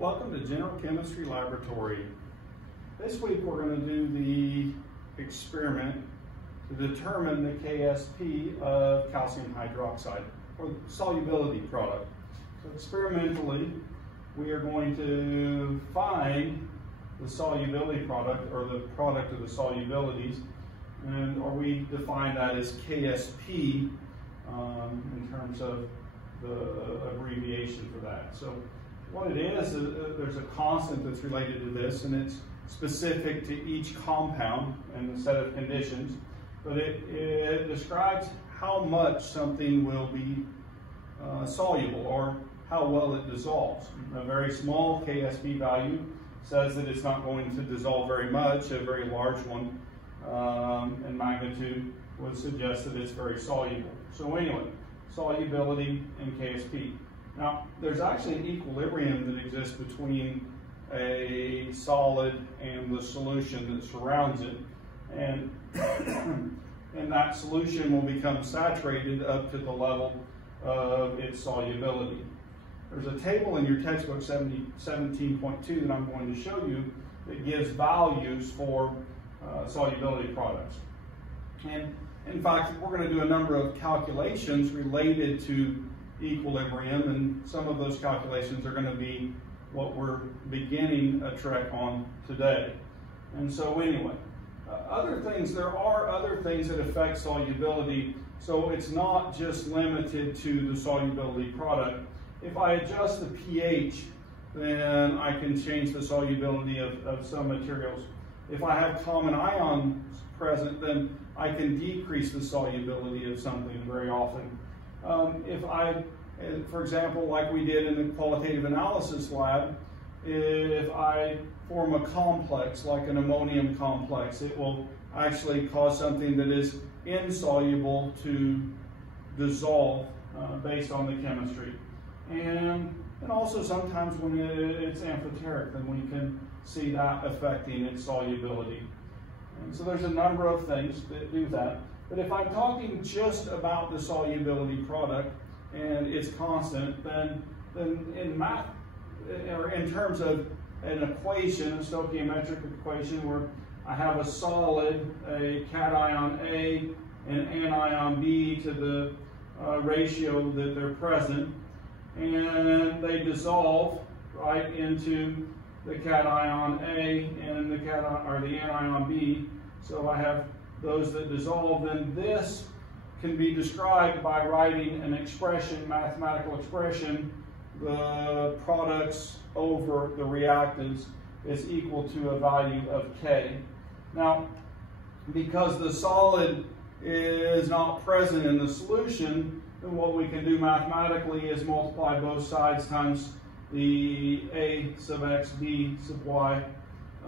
Welcome to General Chemistry Laboratory. This week we're going to do the experiment to determine the KSP of calcium hydroxide, or solubility product. So experimentally, we are going to find the solubility product, or the product of the solubilities, or we define that as KSP in terms of the abbreviation for that. So what it is, there's a constant that's related to this, and it's specific to each compound and the set of conditions, but it describes how much something will be soluble, or how well it dissolves. A very small KSP value says that it's not going to dissolve very much. A very large one in magnitude would suggest that it's very soluble. So anyway, solubility and KSP. Now, there's actually an equilibrium that exists between a solid and the solution that surrounds it, and that solution will become saturated up to the level of its solubility. There's a table in your textbook 17.2 that I'm going to show you that gives values for solubility products. And in fact, we're going to do a number of calculations related to equilibrium, and some of those calculations are going to be what we're beginning a trek on today. And so anyway, there are other things that affect solubility, so it's not just limited to the solubility product. If I adjust the pH, then I can change the solubility of some materials. If I have common ions present, then I can decrease the solubility of something very often. If I, for example, like we did in the qualitative analysis lab, if I form a complex, like an ammonium complex, it will actually cause something that is insoluble to dissolve based on the chemistry. And also sometimes when it's amphoteric, then we can see that affecting its solubility. And so there's a number of things that do that. But if I'm talking just about the solubility product and its constant, then in math, or in terms of an equation, a stoichiometric equation, where I have a solid, a cation A and anion B to the ratio that they're present, and they dissolve right into the cation A and the anion B. So I have those that dissolve, then this can be described by writing an expression, mathematical expression. The products over the reactants is equal to a value of K. Now, because the solid is not present in the solution, then what we can do mathematically is multiply both sides times the A sub x B sub y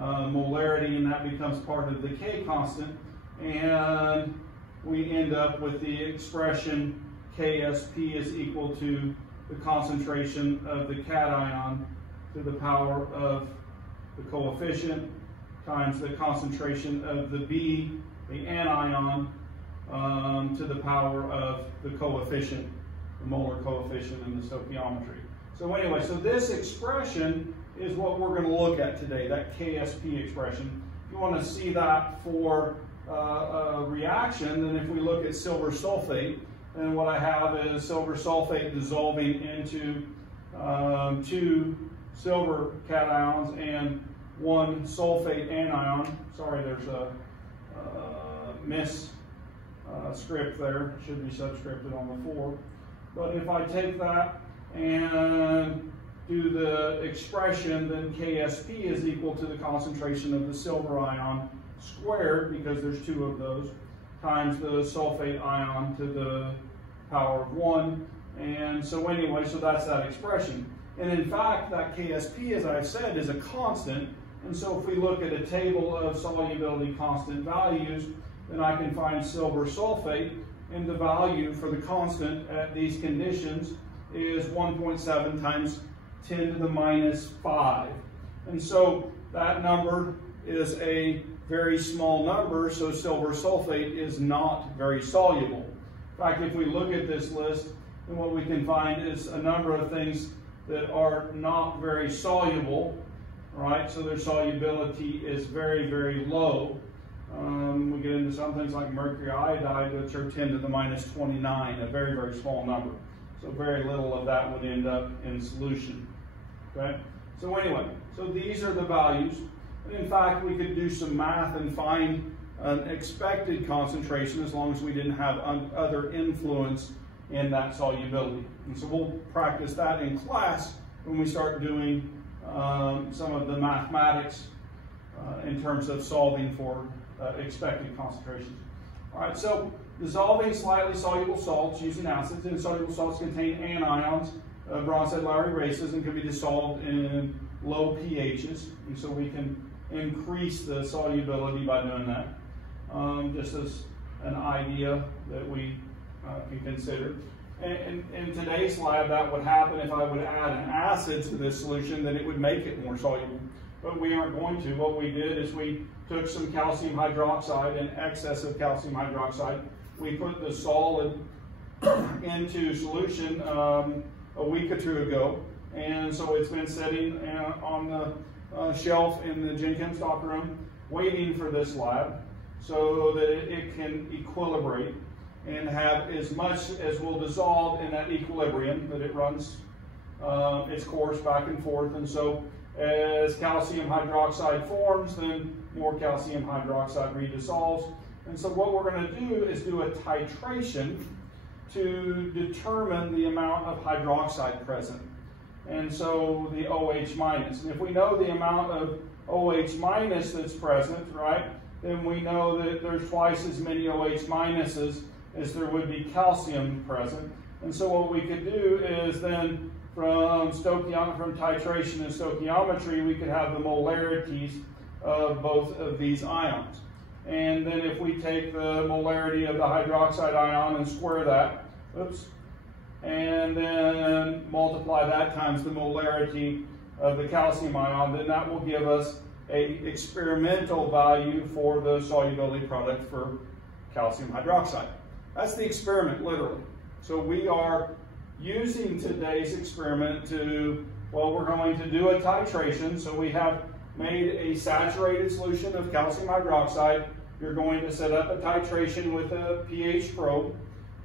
molarity, and that becomes part of the K constant, and we end up with the expression KSP is equal to the concentration of the cation to the power of the coefficient times the concentration of the B, the anion, to the power of the coefficient, the molar coefficient in the stoichiometry. So anyway, so this expression is what we're going to look at today, that KSP expression. If you want to see that for a reaction, then if we look at silver sulfate, then what I have is silver sulfate dissolving into 2 silver cations and 1 sulfate anion. Sorry, there's a script there. It should be subscripted on the 4. But if I take that and do the expression, then KSP is equal to the concentration of the silver ion squared, because there's 2 of those, times the sulfate ion to the power of 1. And so anyway, so that's that expression. And in fact, that KSP, as I've said, is a constant. And so if we look at a table of solubility constant values, then I can find silver sulfate, and the value for the constant at these conditions is 1.7 times 10 to the minus 5. And so that number is a very small number, so silver sulfate is not very soluble. In fact, if we look at this list, then what we can find is a number of things that are not very soluble, right? So their solubility is very, very low. We get into some things like mercury iodide, which are 10 to the minus 29, a very, very small number. So very little of that would end up in solution, okay? So anyway, so these are the values. And in fact, we could do some math and find an expected concentration as long as we didn't have other influence in that solubility. And so we'll practice that in class when we start doing some of the mathematics in terms of solving for expected concentrations. All right, so dissolving slightly soluble salts using acids. Insoluble salts contain anions, Bronsted-Lowry races, and can be dissolved in low pHs. And so we can increase the solubility by doing that. Just as an idea that we can consider. And in today's lab, that would happen if I would add an acid to this solution, then it would make it more soluble. But we aren't going to. What we did is we took some calcium hydroxide, in excess of calcium hydroxide. We put the solid into solution a week or two ago. And so it's been sitting on the shelf in the Gen Chem stock room, waiting for this lab so that it can equilibrate and have as much as will dissolve in that equilibrium, that it runs its course back and forth. And so as calcium hydroxide forms, then more calcium hydroxide redissolves. And so what we're going to do is do a titration to determine the amount of hydroxide present. And so the OH minus. And if we know the amount of OH minus that's present, right, then we know that there's twice as many OH minuses as there would be calcium present. And so what we could do is then from titration and stoichiometry, we could have the molarities of both of these ions. And then if we take the molarity of the hydroxide ion and square that, and then multiply that times the molarity of the calcium ion, then that will give us an experimental value for the solubility product for calcium hydroxide. That's the experiment, literally. So we are using today's experiment to, well, we're going to do a titration. So we have made a saturated solution of calcium hydroxide. You're going to set up a titration with a pH probe,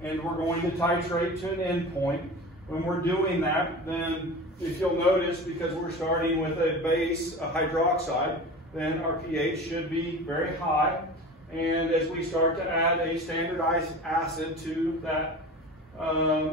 and we're going to titrate to an endpoint. When we're doing that, then if you'll notice, because we're starting with a base, a hydroxide, then our pH should be very high. And as we start to add a standardized acid to that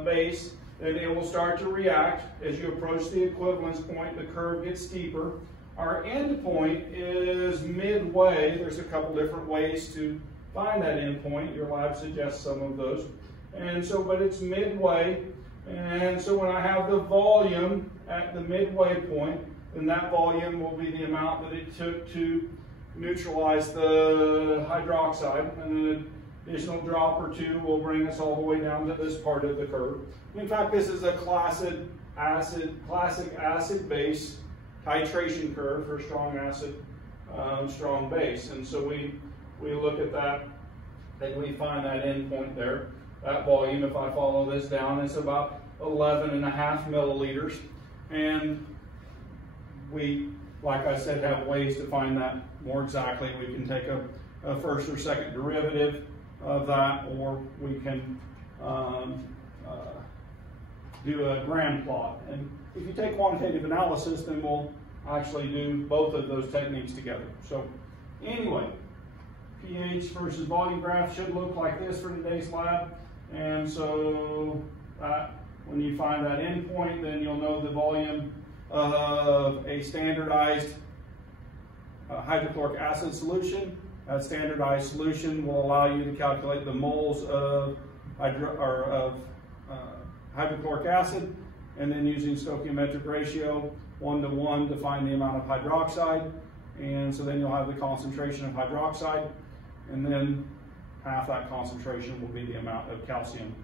base, then it will start to react. As you approach the equivalence point, the curve gets steeper. Our end point is midway. There's a couple different ways to find that end point. Your lab suggests some of those. And so, but it's midway. And so when I have the volume at the midway point, then that volume will be the amount that it took to neutralize the hydroxide, and an additional drop or two will bring us all the way down to this part of the curve. In fact, this is a classic acid-base titration curve for strong acid, strong base. And so we look at that and we find that endpoint there. That volume, if I follow this down, is about 11.5 milliliters. And we, like I said, have ways to find that more exactly. We can take a first or second derivative of that, or we can do a gram plot. And if you take quantitative analysis, then we'll actually do both of those techniques together. So anyway, pH versus volume graph should look like this for today's lab. And so when you find that endpoint, then you'll know the volume of a standardized hydrochloric acid solution. That standardized solution will allow you to calculate the moles of hydrochloric acid, and then using stoichiometric ratio 1:1 to find the amount of hydroxide. And so then you'll have the concentration of hydroxide, and then half that concentration will be the amount of calcium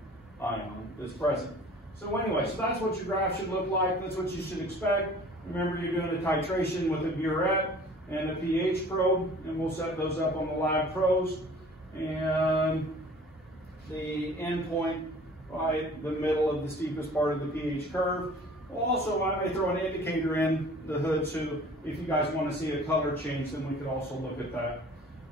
ion that's present. So anyway, so that's what your graph should look like. That's what you should expect. Remember, you're doing a titration with a burette and a pH probe, and we'll set those up on the lab pros. And the endpoint, right, the middle of the steepest part of the pH curve. Also, I may throw an indicator in the hood, so if you guys want to see a color change, then we could also look at that.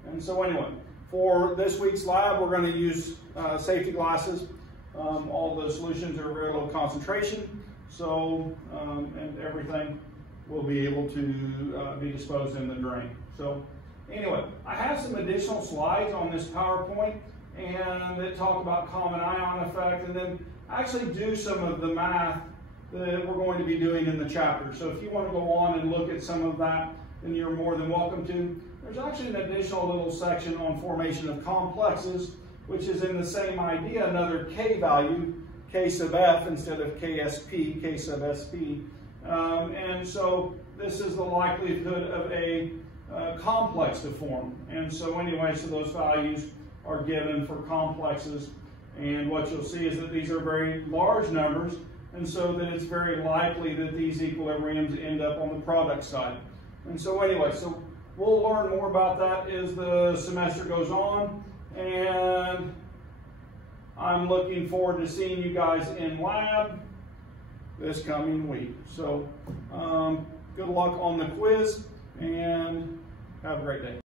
And so anyway, for this week's lab, we're going to use safety glasses. All the solutions are very low concentration, so and everything will be able to be disposed in the drain. So anyway, I have some additional slides on this PowerPoint and that talk about common ion effect, and then actually do some of the math that we're going to be doing in the chapter. So if you want to go on and look at some of that, then you're more than welcome to. There's actually an additional little section on formation of complexes, which is in the same idea, another K value, K sub F instead of KSP, K sub SP. And so this is the likelihood of a complex to form. And so anyway, so those values are given for complexes. And what you'll see is that these are very large numbers, and so that it's very likely that these equilibriums end up on the product side. And so anyway, so we'll learn more about that as the semester goes on, and I'm looking forward to seeing you guys in lab this coming week. So good luck on the quiz, and have a great day.